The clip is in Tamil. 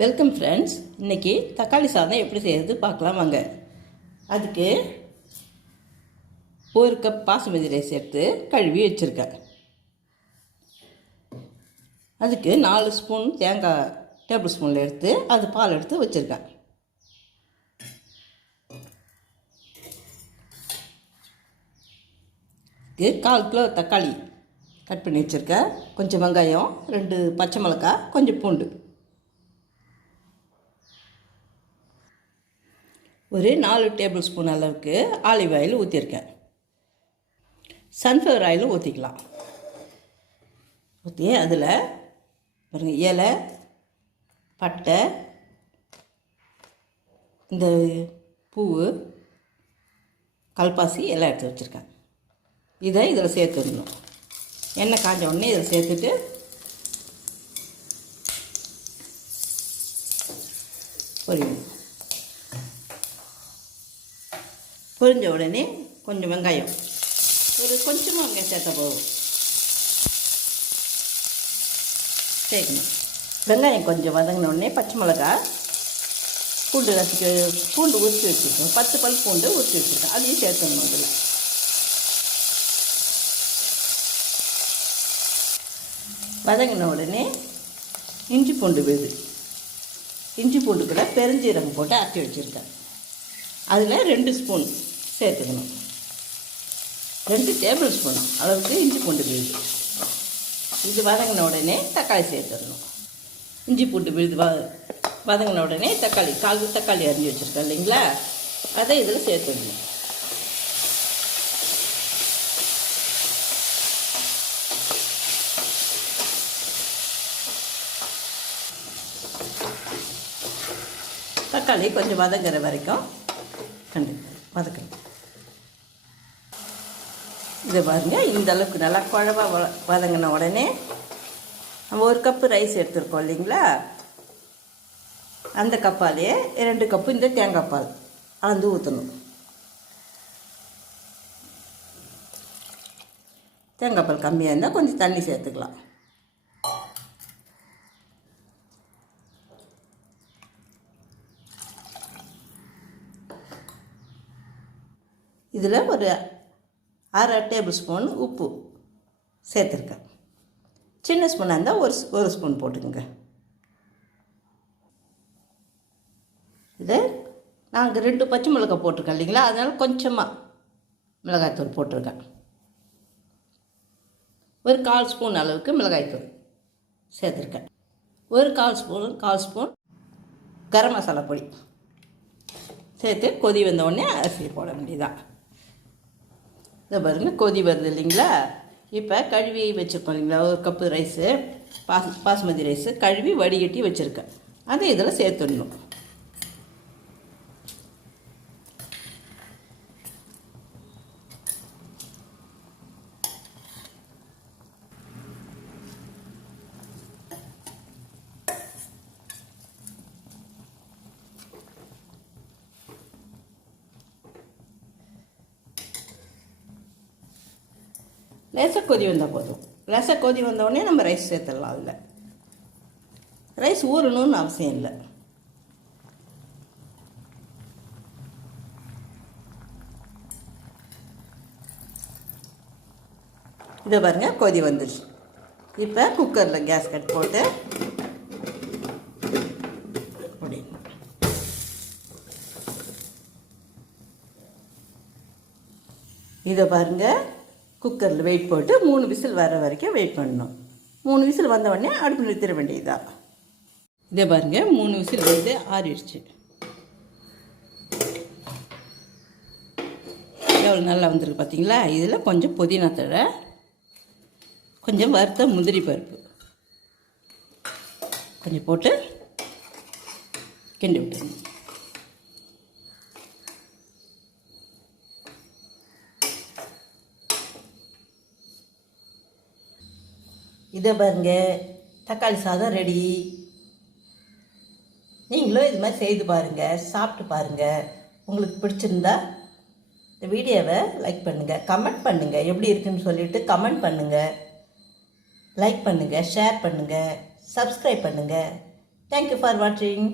Welcome friends. இன்றைக்கி தக்காளி சாதம் எப்படி செய்கிறது பார்க்கலாம் வாங்க. அதுக்கு 1 கப் பாசுமதி ரைஸ் எடுத்து கழுவி வச்சுருக்கேன். அதுக்கு 4 ஸ்பூன் தேங்காய் டேபிள் ஸ்பூனில் எடுத்து அது பால் எடுத்து வச்சுருக்கேன். இதுக்கு 1/4 கிலோ தக்காளி கட் பண்ணி வச்சுருக்கேன். கொஞ்சம் வெங்காயம், 2 பச்சை மிளகாய், கொஞ்சம் பூண்டு, ஒரு 4 டேபிள் ஸ்பூன் அளவுக்கு ஆலிவ் ஆயில் ஊற்றிருக்கேன். சன்ஃப்ளவர் ஆயிலும் ஊற்றிக்கலாம். ஊற்றி அதில் பாருங்கள், இலை, பட்டை, இந்த பூவு, கல்பாசி எல்லாம் எடுத்து வச்சுருக்கேன். இதை இதில் சேர்த்துடணும். எண்ணெய் காஞ்ச உடனே இதில் சேர்த்துட்டு பொரியணும். பொரிஞ்ச உடனே கொஞ்சம் வெங்காயம், கொஞ்சமாக வெங்காயம் சேர்த்தா போதும், சேர்க்கணும். வெங்காயம் கொஞ்சம் வதங்கின உடனே பச்சை மிளகாய், பூண்டு பூண்டு உரித்து வச்சுருக்கோம். 10 பல் பூண்டு உரித்து வச்சுருக்கேன். அதையும் சேர்த்துடணும். அதில் வதங்கின உடனே இஞ்சி பூண்டு விழுது, இஞ்சி பூண்டு கூட பெருஞ்சீரகம் போட்டு அரைச்சி வச்சுருக்கேன். அதில் 2 ஸ்பூன் சேர்த்துக்கணும். 2 டேபிள் ஸ்பூன் அளவுக்கு இஞ்சி பூண்டு விழுது. இது வதங்கின உடனே தக்காளி சேர்த்துடணும். இஞ்சி பூண்டு விழுது வதங்கின உடனே தக்காளி, 1/4 தக்காளி அரிஞ்சு வச்சுருக்கேன் இல்லைங்களா, அதை இதில் சேர்த்துடணும். தக்காளி கொஞ்சம் வதங்குற வரைக்கும் வதக்கணும். இதை பாருங்கள், இந்த அளவுக்கு நல்லா குழவா வதங்கின உடனே நம்ம 1 கப்பு ரைஸ் எடுத்துருக்கோம் இல்லைங்களா, அந்த கப்பாலேயே 2 கப்பு இந்த தேங்காய் பால் அளந்து ஊற்றணும். தேங்காய் பால் கம்மியாக இருந்தால் கொஞ்சம் தண்ணி சேர்த்துக்கலாம். இதில் ஒரு 1/2 டேபிள் ஸ்பூன் உப்பு சேர்த்துருக்கேன். சின்ன ஸ்பூனாக இருந்தால் ஒரு ஸ்பூன் போட்டுக்கோங்க. இதை நாங்கள் 2 பச்சை மிளகாய் போட்டிருக்கேன் இல்லைங்களா, அதனால் கொஞ்சமாக மிளகாய்த்தூள் போட்டிருக்கேன். ஒரு 1/4 ஸ்பூன் அளவுக்கு மிளகாய்த்தூள் சேர்த்துருக்கேன். ஒரு 1/4 ஸ்பூன் கரம் மசாலா பொடி சேர்த்து கொதி வந்த உடனே அரிசி போட வேண்டியதான். இதை பாருங்கள், கொதி வருது இல்லைங்களா. இப்போ கழுவி வச்சுருக்கோம் இல்லைங்களா, 1 கப்பு ரைஸு, பாசுமதி ரைஸு கழுவி வடிகட்டி வச்சுருக்கேன். அதை இதில் சேர்த்துடணும். லேசாக கொதி வந்தால் போதும். லேசாக கொதி வந்தோடனே நம்ம ரைஸ் சேர்த்துடலாம். அதில் ரைஸ் ஊறணும்னு அவசியம் இல்லை. இதை பாருங்கள், கொதி வந்துடுச்சு. இப்போ குக்கரில் கேஸ் கட் போட்டு இதை பாருங்கள், குக்கரில் வெயிட் போட்டு 3 விசில் வர வரைக்கும் வெயிட் பண்ணணும். 3 விசில் வந்த உடனே அடுப்பு நிறுத்திட வேண்டியதுதான். இதை பாருங்கள், 3 விசில் வந்து ஆறிடுச்சு. எவ்வளோ நல்லா வந்துருக்கு பார்த்தீங்களா. இதில் கொஞ்சம் புதினா தழை, கொஞ்சம் வறுத்த முந்திரி பருப்பு கொஞ்சம் போட்டு கிண்டி விட்டுருங்க. இதை பாருங்கள், தக்காளி சாதம் ரெடி. நீங்களும் இது மாதிரி செய்து பாருங்கள், சாப்பிட்டு பாருங்கள். உங்களுக்கு பிடிச்சிருந்தா இந்த வீடியோவை லைக் பண்ணுங்கள், கமெண்ட் பண்ணுங்கள், எப்படி இருக்குன்னு சொல்லிவிட்டு கமெண்ட் பண்ணுங்கள், லைக் பண்ணுங்கள், ஷேர் பண்ணுங்கள், சப்ஸ்கிரைப் பண்ணுங்கள். தேங்க்யூ ஃபார் வாட்சிங்.